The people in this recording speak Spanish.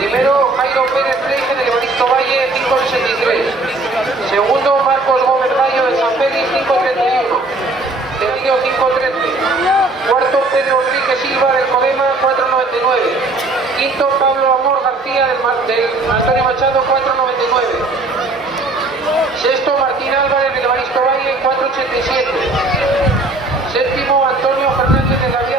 Primero, Jairo Pérez Freire del Evaristo Valle, 5.63. Segundo, Marcos Gómez Gallo de San Félix, 5.31. Tercio, 5.13. Cuarto, Pedro Enrique Silva del Codema, 4.99. Quinto, Pablo Amor García del Antonio Machado, 4.99. Sexto, Martín Álvarez del Evaristo Valle, 4.87. Séptimo, Antonio Fernández de la